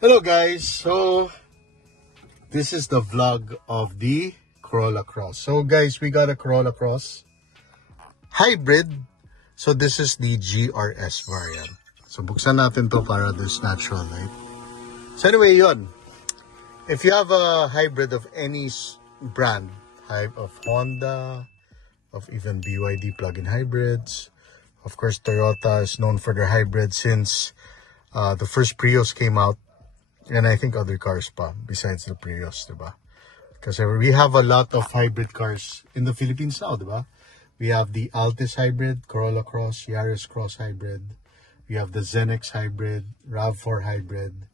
Hello guys, so this is the vlog of the Corolla Cross. So guys, we got a Corolla Cross hybrid. So this is the GRS variant. So buksan natin to para there's natural light. So anyway, yun. If you have a hybrid of any brand, of Honda, of even BYD plug-in hybrids, of course Toyota is known for their hybrids since the first Prius came out. And I think other cars pa, besides the Prius, diba? Because we have a lot of hybrid cars in the Philippines now, diba? We have the Altis hybrid, Corolla Cross, Yaris Cross hybrid. We have the Zenix hybrid, RAV4 hybrid.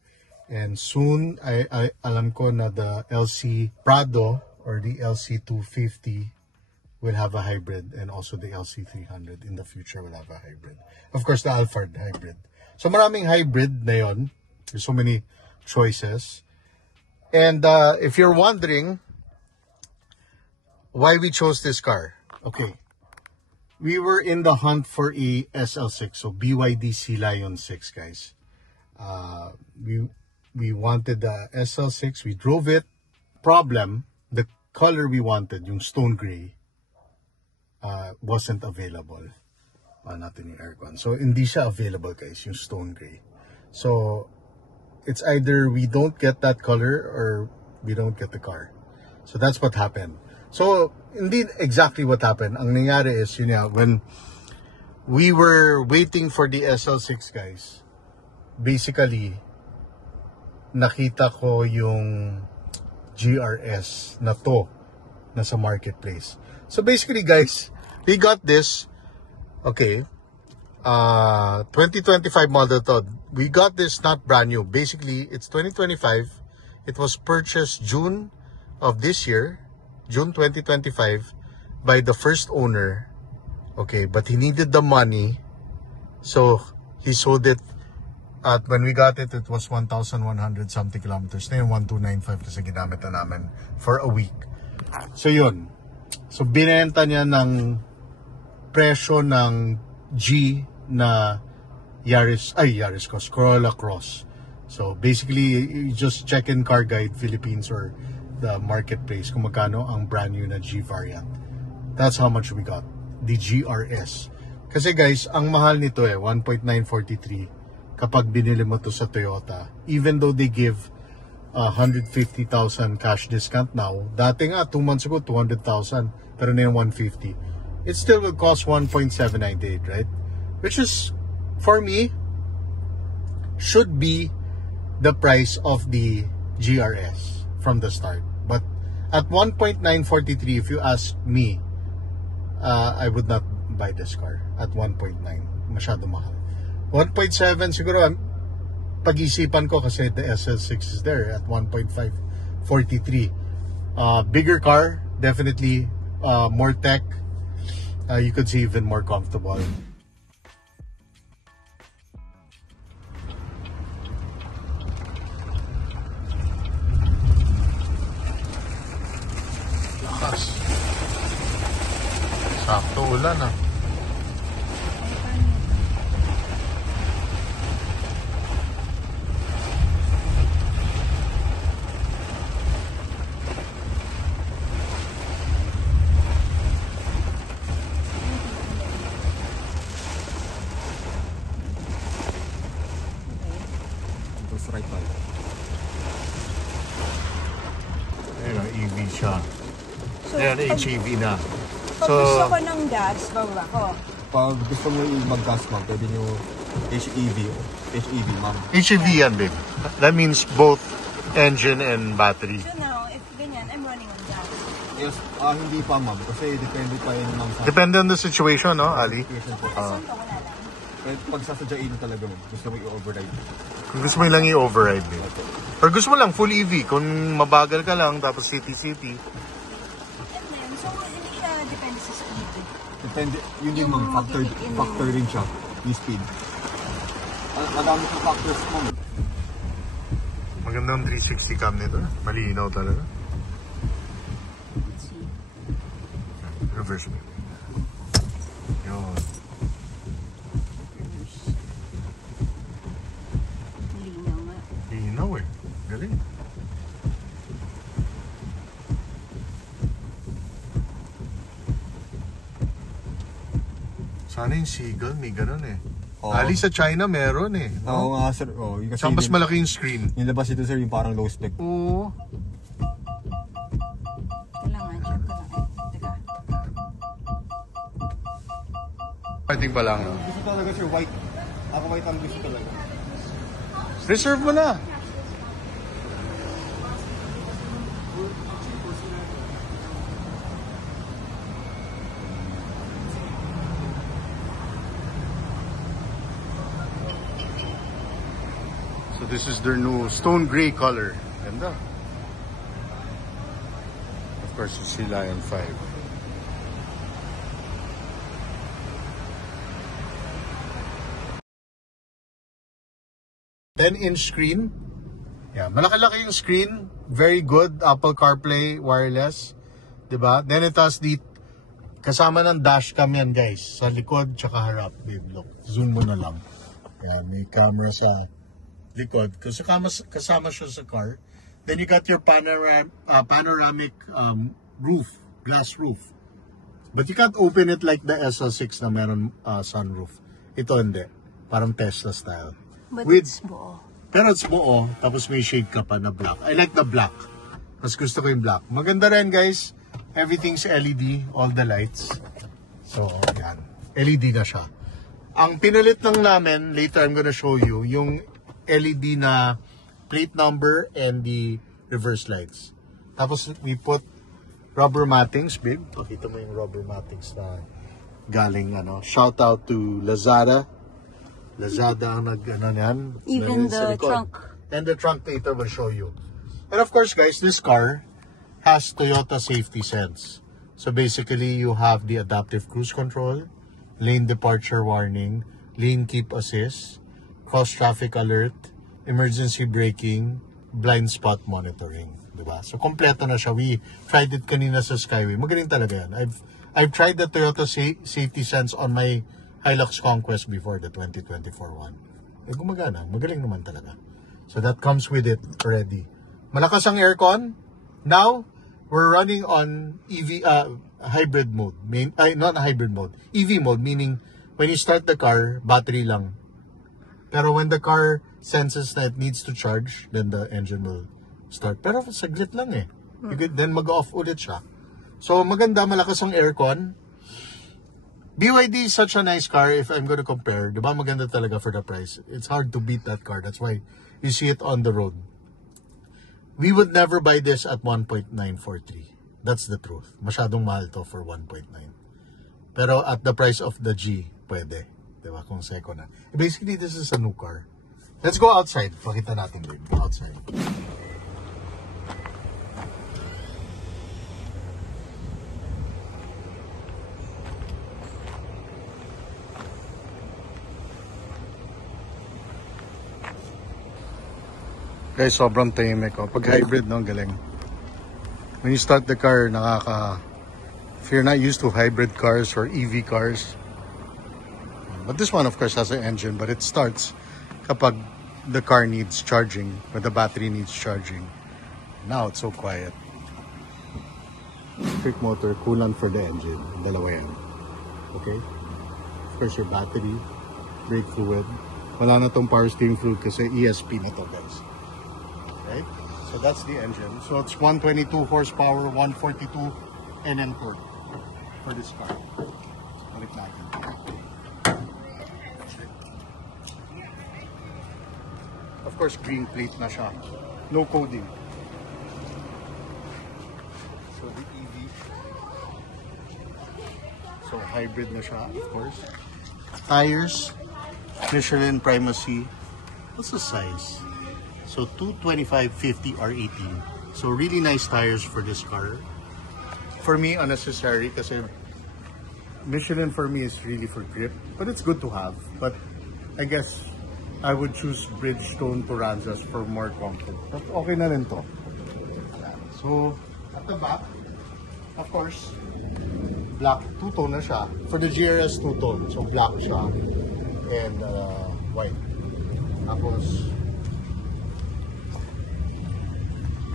And soon, I alam ko na the LC Prado or the LC250 will have a hybrid. And also the LC300 in the future will have a hybrid. Of course, the Alphard hybrid. So maraming hybrid na yun. There's so many choices. And if you're wondering why we chose this car, okay, we were in the hunt for a SL6, so BYD Sea Lion 6, guys. We wanted the SL6, we drove it. Problem, the color we wanted, yung stone gray, wasn't available. Natin yung aircon. So hindi siya available, guys, yung stone gray. So it's either we don't get that color or we don't get the car. So that's what happened. So indeed, exactly what happened. Ang nangyari is, yun nga, when we were waiting for the SL6, guys, basically, nakita ko yung GRS na to, nasa marketplace. So basically, guys, we got this, okay, 2025 model to. We got this not brand new. Basically, it's 2025. It was purchased June of this year, June 2025, by the first owner. Okay, but he needed the money, so he sold it at, when we got it, it was 1,100 something kilometers. Na yun, 1,295 kasi ginamit na namin for a week. So yun. So binenta niya ng presyo ng G na Yaris Cross, Corolla Cross. So basically, you just check in Car Guide Philippines or the marketplace kung magkano ang brand new na G variant. That's how much we got, the GRS. Kasi guys, ang mahal nito 1.943 kapag binili mo to sa Toyota. Even though they give 150,000 cash discount now, dati nga 2 months ago 200,000, pero na yung 150. It still will cost 1.798, right? Which is, for me, should be the price of the GRS from the start. But at 1.943, if you ask me, I would not buy this car at 1.9. Masyado mahal. 1.7 siguro, pag-isipan ko kasi the SL6 is there at 1.543. Bigger car, definitely more tech. You could see even more comfortable. Sakto ulan ah. Tapos right back. Ayun, EV siya. So, Ayan, HEV na. Pag gusto ko ng gas, baba ko. Pag gusto mo mag-gas ma'am, pwede nyo HEV, ma'am. HEV yan, babe. That means both engine and battery. So now, if ganyan, I'm running on gas. Yes, hindi pa ma'am, kasi depende pa yun ma'am sa Depende on the situation, no, Ali? situation po. Saan ka, wala lang. Kahit pag sasadyain mo talaga ma'am, gusto mo i-override. Kung gusto mo lang i-override, babe. Or gusto mo lang full EV, kung mabagal ka lang, tapos city-city. And then, so hindi siya depende sa speed. Depende, yun din Yung ma'am, magiging- factor rin siya, yung speed. Madami sa factors ma'am. Magandang 360 cam nito. Malinaw talaga. Let's see. Reverse mo. Yun. Linaw nga. Linaw eh. Sana yung Seagull, may ganun eh. Oo. Ali sa China meron eh. Oo No? nga sir. Oh, yung kasi Saan mas malaki yung screen? yung labas ito sir, yung parang low spec. Oo. Kailangan, check ko lang. Teka. Parting pa lang. Gusto talaga sir, white. Ako white ang gusto talaga. Reserve mo na. So this is their new stone gray color. Ganda. Of course, it's Sea Lion 5. Ten-inch screen. Yeah, malaki-laki yung screen. Very good. Apple CarPlay, wireless. Diba? Then it has the kasama ng dashcam yan, guys. Sa likod, tsaka harap. Babe, look. Zoom mo na lang. Yan, may camera sa likod. Kasi kasama siya sa car. Then you got your panoramic roof, glass roof. But you can't open it like the SL6 na meron sunroof. Ito hindi. Parang Tesla style. But With- it's buo. Pero it's buo, tapos may shade ka pa na black. I like the black. Mas gusto ko yung black. Maganda rin, guys. Everything's LED, all the lights. So, yan. LED na siya. Ang pinalit lang namin, later I'm gonna show you, yung LED na plate number and the reverse lights. Tapos we put rubber mattings, babe. Pakita mo yung rubber mattings na galing, shout out to Lazada. Lazada ang nag, Even sa the likod. trunk. And the trunk later will show you. And of course, guys, this car has Toyota Safety Sense. So basically, you have the adaptive cruise control, lane departure warning, lane keep assist, cross traffic alert, emergency braking, blind spot monitoring, diba? So kompleto na siya. We tried it kanina sa Skyway. Magaling talaga yan. I've tried the Toyota Safety Sense on my Hilux Conquest before, the 2024 one. Gumagana. Magaling naman talaga. So that comes with it already. Malakas ang aircon. Now, we're running on hybrid mode. Not hybrid mode. EV mode, meaning when you start the car, battery lang. Pero when the car senses that it needs to charge, then the engine will start. Pero saglit lang eh. Then mag-off ulit siya. So maganda, malakas ang aircon. BYD is such a nice car if I'm going to compare. Diba maganda talaga for the price. It's hard to beat that car. That's why you see it on the road. We would never buy this at 1.943. That's the truth. Masyadong mahal to for 1.9. Pero at the price of the G, pwede. Diba? Kung second na. Basically, this is a new car. Let's go outside. Pakita natin, babe. Outside. Guys, sobrang tahimik. Pag hybrid, no, galing. When you start the car, if you're not used to hybrid cars or EV cars, but this one, of course, has an engine, but it starts kapag the car needs charging, when the battery needs charging. Now, it's so quiet. Quick motor, coolant for the engine. Dalawa yan. Okay? Of course, your battery, brake fluid. Wala na tong power steering fluid kasi ESP na to, guys. Right? So that's the engine. So it's 122 horsepower, 142 Nm torque for this car. Balik natin. Of course, green plate na siya. No coding. So the EV. So hybrid na siya, of course. Tires, Michelin Primacy. What's the size? So 225/50 R18. So really nice tires for this car. For me, unnecessary kasi Michelin for me is really for grip, but it's good to have. But I guess I would choose Bridgestone Turanzas for more comfort. But okay na rin to. So at the back, of course, black, two-tone na siya. For the GRS, two-tone. So black siya and white. Tapos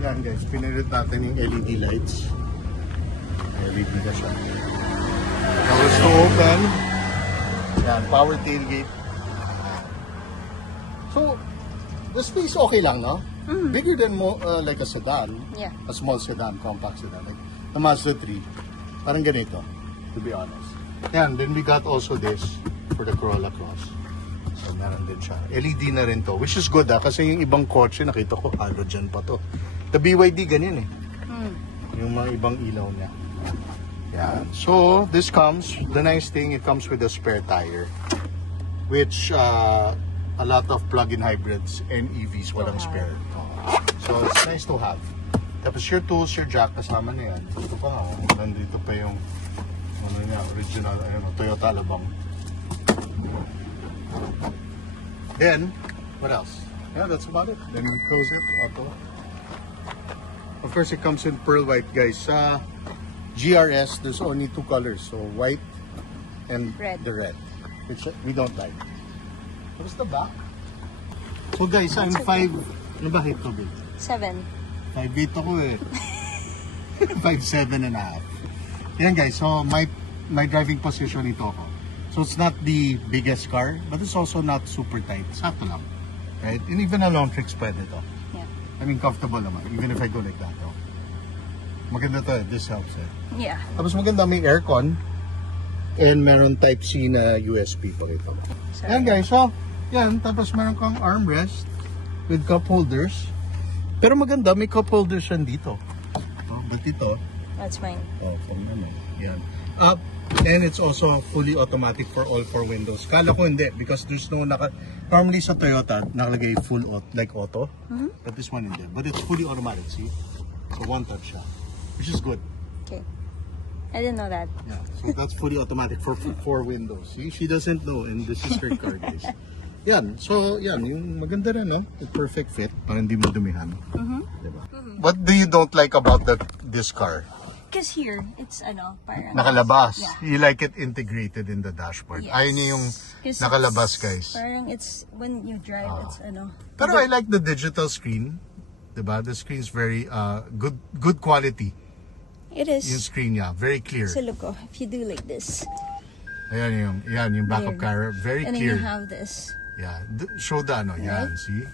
yan guys, pinilit natin yung LED lights. LED na siya. Tapos to open, Yan, power tailgate. So, the space okay lang, no? Bigger than like a sedan. Yeah. A small sedan, compact sedan. Like the Mazda 3. Parang ganito, to be honest. Yan, then we got also this for the Corolla Cross. So, meron din siya. LED na rin to, which is good kasi yung ibang kotse, nakita ko, halogen pa to. The BYD, ganyan eh. Yung mga ibang ilaw niya. Yan. So, this comes, the nice thing, it comes with a spare tire. Which, a lot of plug-in hybrids and EVs walang spare. So, it's nice to have. Tapos your tools, your jack, kasama na yan. Ito pa nga, nandito pa yung ano niya, original, ayun, Toyota Alabang. Then, what else? Yeah, that's about it. Then we close it, auto. Of course, it comes in pearl white, guys. Sa GRS, there's only 2 colors. So, white and the red. Which we don't like. What's the back? So guys, I'm 5, ano ba height ko, babe? 7. 5'8" ako eh. 5'7" and a half. Yan guys, so my driving position ito ako. So it's not the biggest car, but it's also not super tight. Sakto lang. Right? And even a long tricks pwede ito. Yeah. I mean, comfortable naman, even if I go like that. Oh. Maganda to eh. This helps eh. Yeah. Tapos maganda, may aircon. And meron Type-C na USB pa rito. Yan guys, so yan. Tapos meron kang armrest with cup holders. Pero maganda, may cup holders yan dito. Oh, but ito, That's mine. oh, phone naman. Yan. Up, and it's also fully automatic for all 4 windows. Kala ko hindi, because there's no normally sa Toyota, nakalagay full like auto. But this one hindi. But it's fully automatic, see? So one touch siya, which is good. Okay. I didn't know that. Yeah, so that's fully automatic for 4 windows. See, she doesn't know, and this is her car, guys. Yan, so yan, yung maganda rin, no? The perfect fit, para hindi mo dumihan. Diba? What do you don't like about this car? Because here, it's parang... Nakalabas. Yeah. You like it integrated in the dashboard. Yes. Ayaw niyo yung 'Cause nakalabas, it's, guys. Parang it's, when you drive, it's Pero I like the digital screen. Diba? The screen's very good quality. It is. Yung screen niya, very clear. So look, if you do like this. Ayan yung backup camera, very and clear. And then you have this. Yeah, show the Right? yan, see?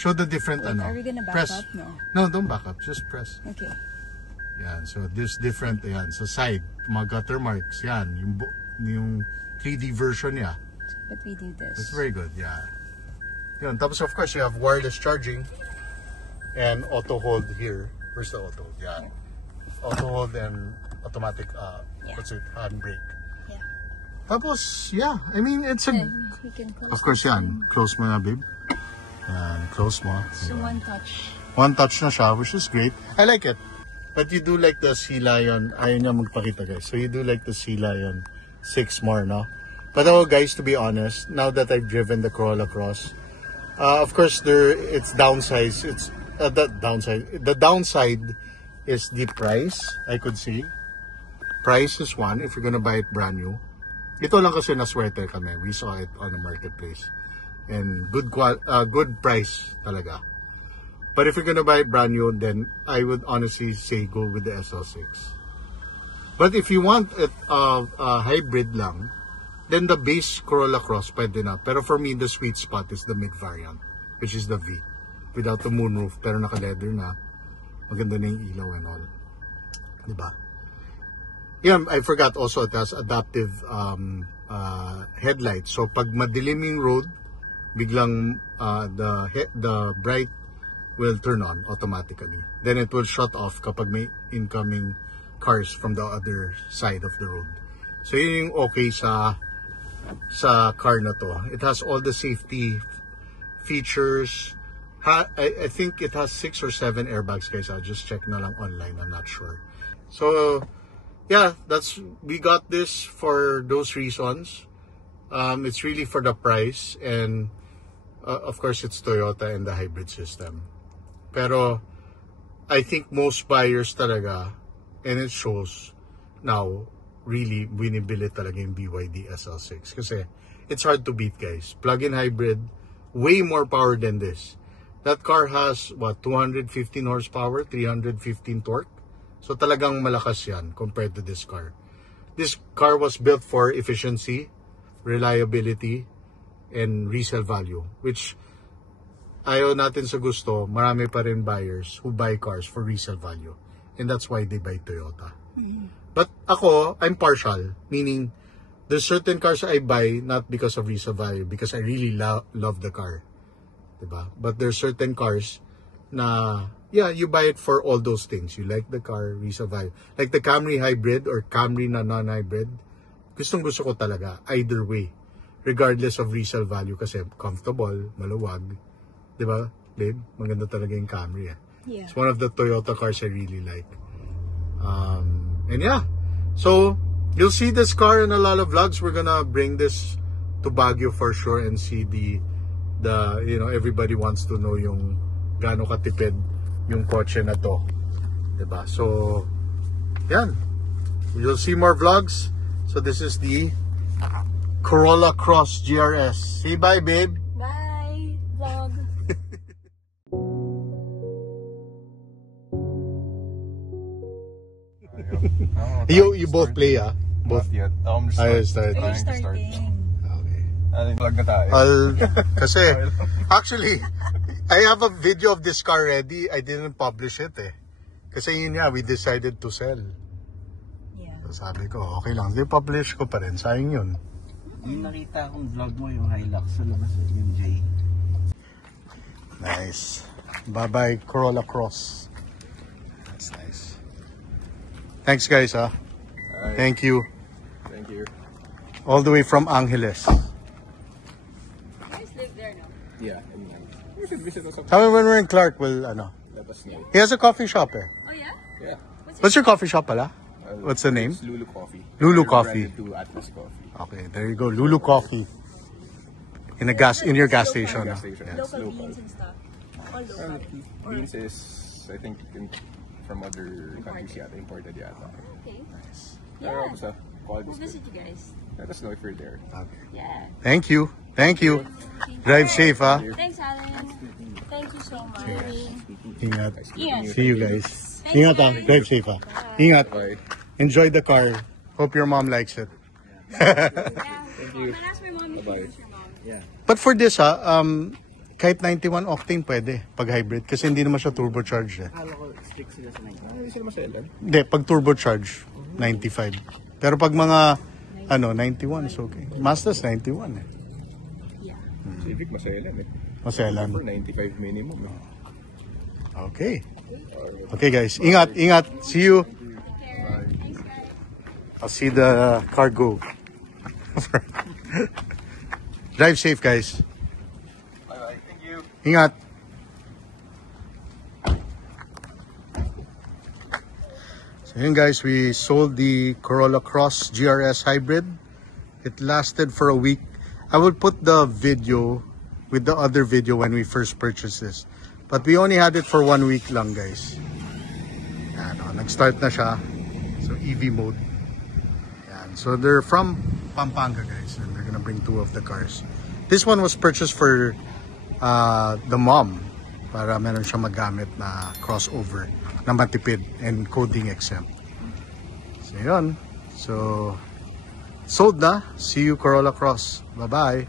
Show the different Wait, are we gonna back press. up? No. No, don't back up, just press. Okay. Yan, so this different, yan, sa side, mga gutter marks, yan, yung 3D version niya. But we do this. It's very good, yeah. Yun, tapos of course you have wireless charging and auto hold here. Where's the auto? Yeah. Auto hold and automatic, what's it, handbrake. Yeah. Tapos, yeah, I mean, it's a... Then we can close. Of course, yan. Close mo na, babe. Yan, close mo. So Yan. one touch. One touch na siya, which is great. I like it. But you do like the Sea Lion. Ayaw niya magpakita, guys. So you do like the Sea Lion 6 more, no? But guys, to be honest, now that I've driven the Corolla Cross, of course, it's downsized. It's the downside is the price, I could say. Price is one if you're gonna buy it brand new. Ito lang kasi naswerte kami. We saw it on the marketplace. And good price talaga. But if you're gonna buy it brand new, then I would honestly say go with the SL6. But if you want it hybrid lang, then the base Corolla Cross pwede na. Pero for me, the sweet spot is the mid variant, which is the V. Without the moonroof, pero naka-leather na. Maganda na yung ilaw and all. Diba? Yeah, I forgot also it has adaptive headlights. So pag madilim yung road, biglang the bright will turn on automatically. Then it will shut off kapag may incoming cars from the other side of the road. So yun yung okay sa car na to. It has all the safety features. I think it has 6 or 7 airbags, guys. I'll just check na lang online. I'm not sure. So yeah, we got this for those reasons. It's really for the price, and of course it's Toyota and the hybrid system. Pero I think most buyers talaga, and it shows now, really binibili talaga yung BYD SL6 kasi it's hard to beat, guys. Plug-in hybrid, way more power than this. That car has what, 215 horsepower, 315 torque. So talagang malakas yan compared to this car. This car was built for efficiency, reliability, and resale value. Which, ayaw natin sa gusto, marami pa rin buyers who buy cars for resale value. And that's why they buy Toyota. But ako, I'm partial. Meaning, there's certain cars I buy not because of resale value, because I really love the car. Diba? But there's certain cars na, yeah, you buy it for all those things. You like the car, resale value. Like the Camry Hybrid or Camry na non-hybrid. Gusto ko talaga. Either way. Regardless of resale value kasi comfortable, maluwag. Diba, babe? Maganda talaga yung Camry. Yeah. It's one of the Toyota cars I really like. And yeah. So, you'll see this car in a lot of vlogs. We're gonna bring this to Baguio for sure and see the you know, everybody wants to know yung gaano katipid yung kotse na to. Diba? So, yan. You'll see more vlogs. So, this is the Corolla Cross GRS. Say bye, babe. Bye, vlog. You both play, ah? Both yet. I'm just Ayos, start. Are you Trying to start. starting? Okay. Vlog na tayo. Kasi, actually, I have a video of this car ready. I didn't publish it eh. Kasi yun nga, we decided to sell. Yeah. So, sabi ko, okay lang. Di publish ko pa rin. Sayang yun. Yung nakita akong vlog mo, yung Hilux sa labas, yung J. Nice. Bye-bye, Corolla Cross. That's nice. Thanks, guys, ha. Alright. Thank you. Thank you. All the way from Angeles. You guys live there, no? Yeah. We should visit us. Sabi when we're in Clark, we'll, ano. Let us know. He has a coffee shop, eh. Oh, yeah? Yeah. What's your coffee shop, pala? What's the name? It's Lulu Coffee. Lulu We're Coffee. branded to Atlas Coffee. Okay, there you go. Lulu Coffee. In your gas station. Gas no? station. Yeah. Local local. beans and stuff. All local. Beans is, I think, from other countries yata, imported yata. Okay. Pero Yeah. basta, quality We'll is visit good. you guys. Let us know if you're there. Okay. Yeah. Thank you. Thank you. Drive safe, ha? Thanks, Alan. Thank you so much. Ingat. Yeah. See you guys. Ingat, ha? Drive safe, ha? Ingat. Bye. Enjoy the car. Hope your mom likes it. Yeah. Thank you. I'm gonna ask my mom if she Bye-bye. knows your mom. But for this, ha, kahit 91 octane pwede pag hybrid kasi hindi naman siya turbocharged, eh. Akala ko stick sila sa 90. Hindi sila maselan. Hindi, pag turbocharged, 95. Pero pag mga, 91 is okay. Mazda's 91, eh. Yeah. Civic maselan eh. Maselan. For 95 minimum eh. Okay. Okay, guys. Ingat, ingat. See you. Take care. Thanks, guys. I'll see the cargo. Drive safe, guys. Bye-bye. Thank you. Ingat. So yun guys, we sold the Corolla Cross GRS Hybrid. It lasted for a week. I will put the video with the other video when we first purchased this. But we only had it for 1 week lang, guys. Yan, nag-start na siya. So EV mode. Yan. So they're from Pampanga, guys, and they're gonna bring 2 of the cars. This one was purchased for the mom para meron siya magamit na crossover na matipid and coding exempt. So yun. So sold na. See you Corolla Cross. Bye-bye.